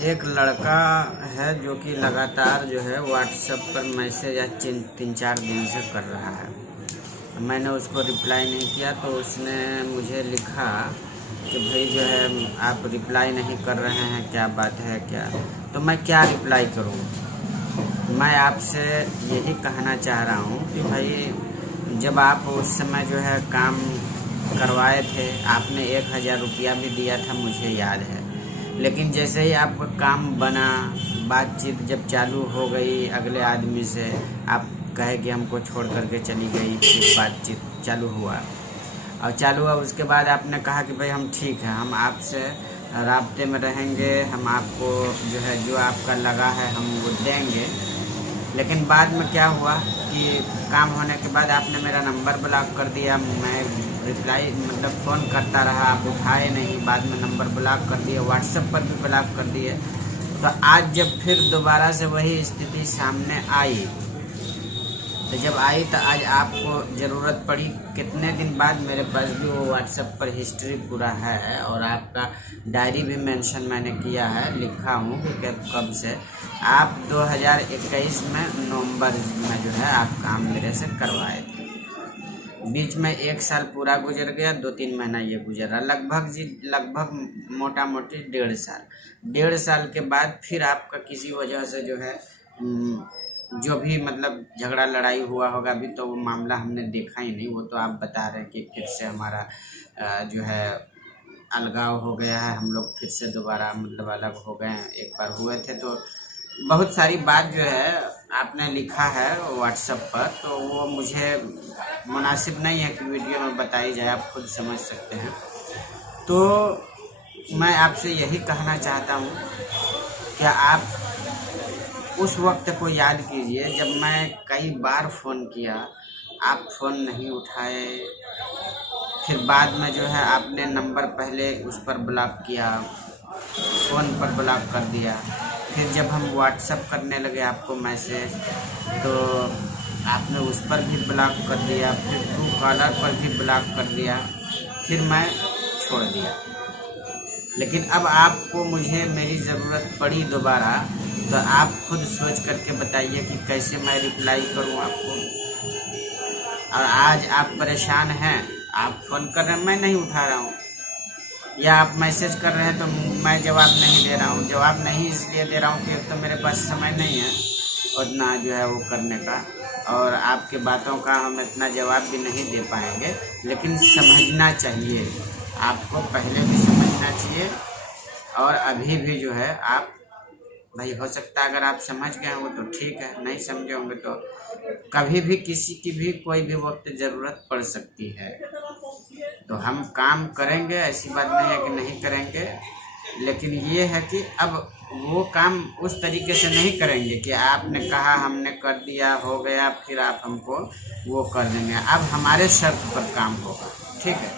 एक लड़का है जो कि लगातार जो है व्हाट्सएप पर मैसेज आज 3-4 दिन से कर रहा है। मैंने उसको रिप्लाई नहीं किया तो उसने मुझे लिखा कि भाई जो है आप रिप्लाई नहीं कर रहे हैं, क्या बात है क्या। तो मैं क्या रिप्लाई करूं। मैं आपसे यही कहना चाह रहा हूं कि भाई जब आप उस समय जो है काम करवाए थे, आपने 1000 रुपया भी दिया था, मुझे याद है। लेकिन जैसे ही आपका काम बना, बातचीत जब चालू हो गई अगले आदमी से, आप कहे कि हमको छोड़ करके चली गई, फिर बातचीत चालू हुआ और चालू हुआ उसके बाद आपने कहा कि भाई हम ठीक है, हम आपसे राब्ते में रहेंगे, हम आपको जो है जो आपका लगा है हम वो देंगे। लेकिन बाद में क्या हुआ कि काम होने के बाद आपने मेरा नंबर ब्लॉक कर दिया। मैं रिप्लाई मतलब फ़ोन करता रहा, आप उठाए नहीं, बाद में नंबर ब्लॉक कर दिए, व्हाट्सएप पर भी ब्लॉक कर दिए। तो आज जब फिर दोबारा से वही स्थिति सामने आई, तो जब आई तो आज आपको ज़रूरत पड़ी। कितने दिन बाद मेरे पास भी वो व्हाट्सएप पर हिस्ट्री पूरा है और आपका डायरी भी मेंशन मैंने किया है, लिखा हूँ कि कब से आप 2021 में नवंबर में जो है आप काम मेरे से करवाए थे। बीच में 1 साल पूरा गुजर गया, 2-3 महीना ये गुजरा, लगभग मोटा मोटी 1.5 साल के बाद फिर आपका किसी वजह से जो है जो भी मतलब झगड़ा लड़ाई हुआ होगा, अभी तो वो मामला हमने देखा ही नहीं। वो तो आप बता रहे हैं कि फिर से हमारा जो है अलगाव हो गया है, हम लोग फिर से दोबारा मतलब अलग हो गए हैं। एक बार हुए थे तो बहुत सारी बात जो है आपने लिखा है व्हाट्सएप पर, तो वो मुझे मुनासिब नहीं है कि वीडियो में बताई जाए, आप खुद समझ सकते हैं। तो मैं आपसे यही कहना चाहता हूँ कि आप उस वक्त को याद कीजिए जब मैं कई बार फ़ोन किया, आप फ़ोन नहीं उठाए। फिर बाद में जो है आपने नंबर पहले उस पर ब्लॉक किया, फ़ोन पर ब्लॉक कर दिया। फिर जब हम व्हाट्सएप करने लगे आपको मैसेज, तो आपने उस पर भी ब्लॉक कर दिया, फिर ट्रूकॉलर पर भी ब्लॉक कर दिया, फिर मैं छोड़ दिया। लेकिन अब आपको मुझे मेरी ज़रूरत पड़ी दोबारा, तो आप खुद सोच करके बताइए कि कैसे मैं रिप्लाई करूं आपको। और आज आप परेशान हैं, आप फ़ोन कर रहे हैं, मैं नहीं उठा रहा हूं, या आप मैसेज कर रहे हैं तो मैं जवाब नहीं दे रहा हूं। जवाब नहीं इसलिए दे रहा हूं कि तो मेरे पास समय नहीं है उतना जो है वो करने का, और आपके बातों का हम इतना जवाब भी नहीं दे पाएंगे। लेकिन समझना चाहिए, आपको पहले भी समझना चाहिए और अभी भी जो है आप भाई, हो सकता है अगर आप समझ गए होंगे तो ठीक है, नहीं समझे होंगे तो कभी भी किसी की भी कोई भी वक्त ज़रूरत पड़ सकती है। तो हम काम करेंगे, ऐसी बात नहीं है कि नहीं करेंगे, लेकिन ये है कि अब वो काम उस तरीके से नहीं करेंगे कि आपने कहा हमने कर दिया हो गया फिर आप हमको वो कर देंगे। अब हमारे शर्त पर काम होगा, ठीक है।